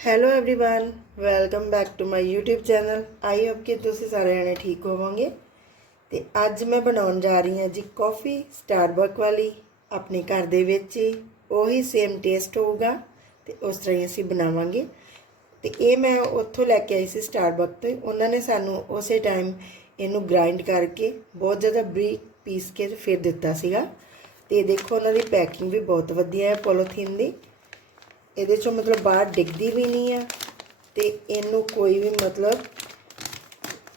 hello everyone welcome back to my YouTube channel I hope ਕਿ ਤੁਸੀਂ ਸਾਰੇ ਜਣੇ ਠੀਕ ਹੋਵੋਗੇ ਤੇ ਅੱਜ ਮੈਂ ਬਣਾਉਣ ਜਾ ਰਹੀ ਹਾਂ ਜੀ ਕਾਫੀ ਸਟਾਰਬਕ ਵਾਲੀ ਆਪਣੇ ਘਰ ਦੇ ਵਿੱਚ ਹੀ ਉਹੀ ਸੇਮ ਟੇਸਟ ਹੋਊਗਾ ਤੇ ਉਸ ਤਰ੍ਹਾਂ ਹੀ ਅਸੀਂ ਬਣਾਵਾਂਗੇ ਤੇ ਇਹ ਮੈਂ ਉੱਥੋਂ ਲੈ ਕੇ ਆਈ ਸੀ ਸਟਾਰਬਕ ਤੋਂ ਉਹਨਾਂ ਨੇ ਸਾਨੂੰ ਉਸੇ ਟਾਈਮ ਇਹਨੂੰ ਗ੍ਰਾਈਂਡ ਕਰਕੇ ਬਹੁਤ ਜ਼ਿਆਦਾ ਬਰੀਕ ਪੀਸ ਕੇ ਫਿਰ ਦਿੱਤਾ ਸੀਗਾ ਤੇ ਦੇਖੋ ਉਹਨਾਂ ਦੀ ਪੈਕਿੰਗ ਵੀ ਬਹੁਤ ਵਧੀਆ ਹੈ ਪੋਲੀਥੀਨ ਦੀ ਇਹਦੇ ਚੋਂ ਮਤਲਬ ਬਾਹਰ ਡਿੱਗਦੀ ਵੀ ਨਹੀਂ ਆ ਤੇ ਇਹਨੂੰ ਕੋਈ ਵੀ ਮਤਲਬ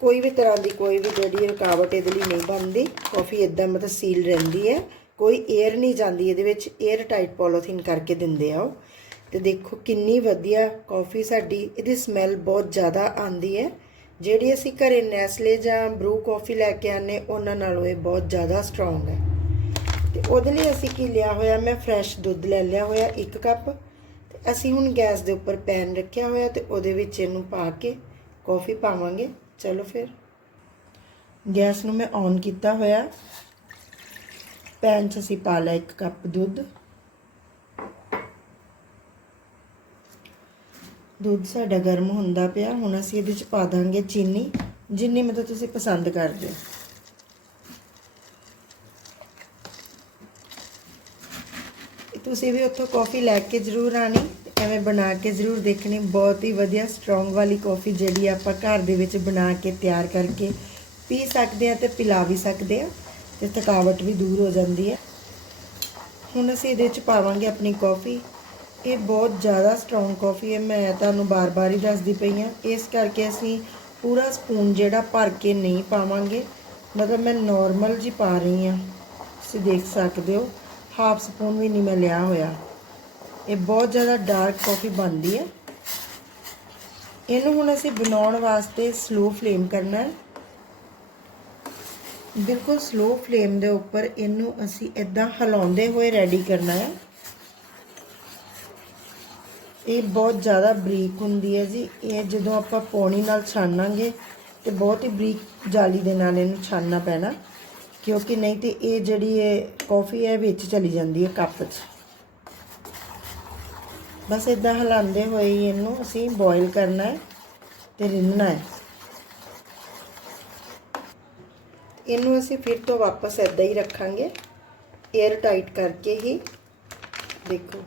ਕੋਈ ਵੀ ਤਰ੍ਹਾਂ ਦੀ ਕੋਈ ਵੀ ਜਿਹੜੀ ਰੁਕਾਵਟ ਇਹਦੇ ਲਈ ਨਹੀਂ ਬਣਦੀ। ਕਾਫੀ ਇਦਾਂ ਮਤਲਬ ਸੀਲ ਰਹਿੰਦੀ ਹੈ ਕੋਈ 에ਅਰ ਨਹੀਂ ਜਾਂਦੀ ਇਹਦੇ ਵਿੱਚ। 에ਅਰ ਟਾਈਟ ਪੋਲੀਥੀਨ ਕਰਕੇ ਦਿੰਦੇ ਆ ਉਹ। ਤੇ ਦੇਖੋ ਕਿੰਨੀ ਵਧੀਆ ਕਾਫੀ ਸਾਡੀ ਇਹਦੀ ਸਮੈਲ ਬਹੁਤ ਜ਼ਿਆਦਾ ਆਂਦੀ ਹੈ। ਜਿਹੜੀ ਅਸੀਂ ਘਰੇ ਨੈਸਲੇ ਜਾਂ ਬਰੂ ਕਾਫੀ ਲੈ ਕੇ ਆਨੇ ਉਹਨਾਂ ਨਾਲੋਂ ਇਹ ਬਹੁਤ ਜ਼ਿਆਦਾ ਸਟਰੋਂਗ ਹੈ। ਤੇ ਉਹਦੇ ਲਈ ਅਸੀਂ ਕੀ ਲਿਆ ਹੋਇਆ? ਮੈਂ ਫਰੈਸ਼ ਦੁੱਧ ਲੈ ਲਿਆ ਹੋਇਆ 1 ਕੱਪ ਅਸੀਂ ਹੁਣ ਗੈਸ ਦੇ ਉੱਪਰ ਪੈਨ ਰੱਖਿਆ ਹੋਇਆ ਤੇ ਉਹਦੇ ਵਿੱਚ ਇਹਨੂੰ ਪਾ ਕੇ ਕੌਫੀ ਪਾਵਾਂਗੇ। ਚਲੋ ਫਿਰ। ਗੈਸ ਨੂੰ ਮੈਂ ਔਨ ਕੀਤਾ ਹੋਇਆ। ਪੈਨ 'ਚ ਅਸੀਂ ਪਾ ਲਿਆ 1 ਕੱਪ ਦੁੱਧ। ਦੁੱਧ ਸਾਡਾ ਗਰਮ ਹੁੰਦਾ ਪਿਆ। ਹੁਣ ਅਸੀਂ ਇਹਦੇ 'ਚ ਪਾ ਦਾਂਗੇ ਚੀਨੀ। ਜਿੰਨੀ ਮਤਲਬ ਤੁਸੀਂ ਪਸੰਦ ਕਰਦੇ ਹੋ। ਤੁਸੀਂ ਵੀ ਉੱਥੋਂ ਕਾਫੀ ਲੈ ਕੇ ਜ਼ਰੂਰ ਆਣੀ ਐਵੇਂ ਬਣਾ ਕੇ ਜ਼ਰੂਰ ਦੇਖਣੀ। ਬਹੁਤ ਹੀ ਵਧੀਆ ਸਟਰੋਂਗ ਵਾਲੀ ਕਾਫੀ ਜਿਹੜੀ ਆਪਾਂ ਘਰ ਦੇ ਵਿੱਚ ਬਣਾ ਕੇ ਤਿਆਰ ਕਰਕੇ ਪੀ ਸਕਦੇ ਆ ਤੇ ਪਿਲਾ ਵੀ ਸਕਦੇ ਆ ਤੇ ਥਕਾਵਟ ਵੀ ਦੂਰ ਹੋ ਜਾਂਦੀ ਹੈ। ਹੁਣ ਅਸੀਂ ਇਹਦੇ ਵਿੱਚ ਪਾਵਾਂਗੇ ਆਪਣੀ ਕਾਫੀ ਇਹ ਬਹੁਤ ਜ਼ਿਆਦਾ ਸਟਰੋਂਗ ਕਾਫੀ ਹੈ। ਮੈਂ ਤੁਹਾਨੂੰ ਬਾਰ-ਬਾਰ ਹੀ ਦੱਸਦੀ ਪਈ ਆ ਇਸ ਕਰਕੇ ਅਸੀਂ ਪੂਰਾ ਸਪੂਨ ਜਿਹੜਾ ਭਰ ਕੇ ਨਹੀਂ ਪਾਵਾਂਗੇ। ਮਤਲਬ ਮੈਂ ਨਾਰਮਲ ਜੀ ਪਾ ਰਹੀ ਆ ਤੁਸੀਂ ਦੇਖ ਸਕਦੇ ਹੋ। ਹਾਫ ਸਪੂਨ ਵੀ ਨਹੀਂ ਮੈਂ ਲਿਆ ਹੋਇਆ। ਇਹ ਬਹੁਤ ਜ਼ਿਆਦਾ ਡਾਰਕ ਕਾਫੀ ਬਣਦੀ ਹੈ। ਇਹਨੂੰ ਹੁਣ ਅਸੀਂ ਬਣਾਉਣ ਵਾਸਤੇ ਸਲੋ ਫਲੇਮ ਕਰਨਾ ਹੈ। ਬਿਲਕੁਲ ਸਲੋ ਫਲੇਮ ਦੇ ਉੱਪਰ ਇਹਨੂੰ ਅਸੀਂ ਇਦਾਂ ਹਿਲਾਉਂਦੇ ਹੋਏ ਰੈਡੀ ਕਰਨਾ ਹੈ। ਇਹ ਬਹੁਤ ਜ਼ਿਆਦਾ ਬਰੀਕ ਹੁੰਦੀ ਹੈ ਜੀ। ਇਹ ਜਦੋਂ ਆਪਾਂ ਪੌਣੀ ਨਾਲ ਛਾਨਾਂਗੇ ਤੇ ਬਹੁਤ ਹੀ ਬਰੀਕ ਜਾਲੀ ਦੇ ਨਾਲ ਇਹਨੂੰ ਛਾਨਣਾ ਪੈਣਾ। ਕਿਉਂਕਿ ਨਹੀਂ ਤੇ ਇਹ ਜਿਹੜੀ ਇਹ ਕਾਫੀ ਹੈ ਵਿੱਚ ਚਲੀ ਜਾਂਦੀ ਹੈ ਕੱਪ 'ਚ ਬਸ ਇਦਾਂ ਹਿਲਾਉਂਦੇ ਹੋਏ ਹੀ ਇਹਨੂੰ ਅਸੀਂ ਬੋਇਲ ਕਰਨਾ ਹੈ ਤੇ ਰਿੰਨਣਾ ਹੈ ਇਹਨੂੰ ਅਸੀਂ ਫਿਰ ਤੋਂ ਵਾਪਸ ਇਦਾਂ ਹੀ ਰੱਖਾਂਗੇ 에ਅਰ ਟਾਈਟ ਕਰਕੇ ਹੀ ਦੇਖੋ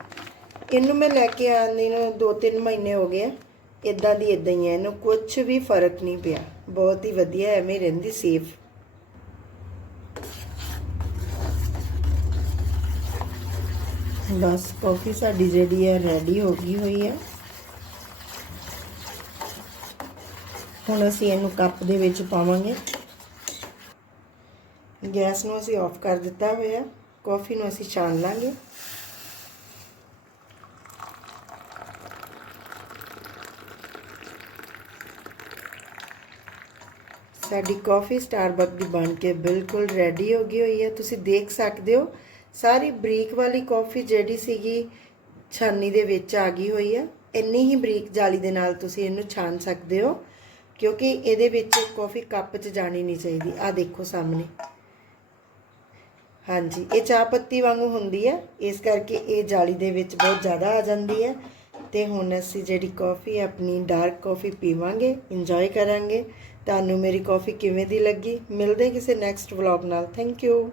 ਇਹਨੂੰ ਮੈਂ ਲੈ ਕੇ ਆਂਦੀ ਨੂੰ 2-3 ਮਹੀਨੇ ਹੋ ਗਏ ਇਦਾਂ ਦੀ ਇਦਾਂ ਹੀ ਹੈ ਇਹਨੂੰ ਕੁਝ ਵੀ ਫ਼ਰਕ ਨਹੀਂ ਪਿਆ ਬਹੁਤ ਹੀ ਵਧੀਆ ਐਵੇਂ ਰਹਿੰਦੀ ਸੇਫ ਬਸ ਕਾਫੀ ਸਾਡੀ ਜਿਹੜੀ ਹੈ ਰੈਡੀ ਹੋ ਗਈ ਹੋਈ ਹੈ ਹੁਣ ਅਸੀਂ ਇਹਨੂੰ ਕੱਪ ਦੇ ਵਿੱਚ ਪਾਵਾਂਗੇ ਗੈਸ ਨੂੰ ਅਸੀਂ ਆਫ ਕਰ ਦਿੱਤਾ ਹੋਇਆ ਕਾਫੀ ਨੂੰ ਅਸੀਂ ਛਾਣ ਲਾਂਗੇ ਸਾਡੀ ਕਾਫੀ ਸਟਾਰਬਕ ਦੀ ਬਣ ਕੇ ਬਿਲਕੁਲ ਰੈਡੀ ਹੋ ਗਈ ਹੋਈ ਹੈ ਤੁਸੀਂ ਦੇਖ ਸਕਦੇ ਹੋ ਸਾਰੀ ਬਰੀਕ ਵਾਲੀ ਕਾਫੀ ਜਿਹੜੀ ਸੀਗੀ ਛਾਨੀ ਦੇ ਵਿੱਚ ਆ ਗਈ ਹੋਈ ਆ। ਇੰਨੀ ਹੀ ਬਰੀਕ ਜਾਲੀ ਦੇ ਨਾਲ ਤੁਸੀਂ ਇਹਨੂੰ ਛਾਣ ਸਕਦੇ ਹੋ, ਕਿਉਂਕਿ ਇਹਦੇ ਵਿੱਚ ਕਾਫੀ ਕੱਪ 'ਚ ਜਾਣੀ ਨਹੀਂ ਚਾਹੀਦੀ। ਆ ਦੇਖੋ ਸਾਹਮਣੇ। ਹਾਂਜੀ, ਇਹ ਚਾਹ ਪੱਤੀ ਵਾਂਗੂ ਹੁੰਦੀ ਹੈ ਇਸ ਕਰਕੇ ਇਹ ਜਾਲੀ ਦੇ ਵਿੱਚ ਬਹੁਤ ਜ਼ਿਆਦਾ ਆ ਜਾਂਦੀ ਹੈ ਤੇ ਹੁਣ ਅਸੀਂ ਜਿਹੜੀ ਕਾਫੀ ਆਪਣੀ ਡਾਰਕ ਕਾਫੀ ਪੀਵਾਂਗੇ ਇੰਜੋਏ ਕਰਾਂਗੇ। ਤੁਹਾਨੂੰ ਮੇਰੀ ਕਾਫੀ ਕਿਵੇਂ ਦੀ ਲੱਗੀ? ਮਿਲਦੇ ਕਿਸੇ ਨੈਕਸਟ ਵਲੌਗ ਨਾਲ। Thank you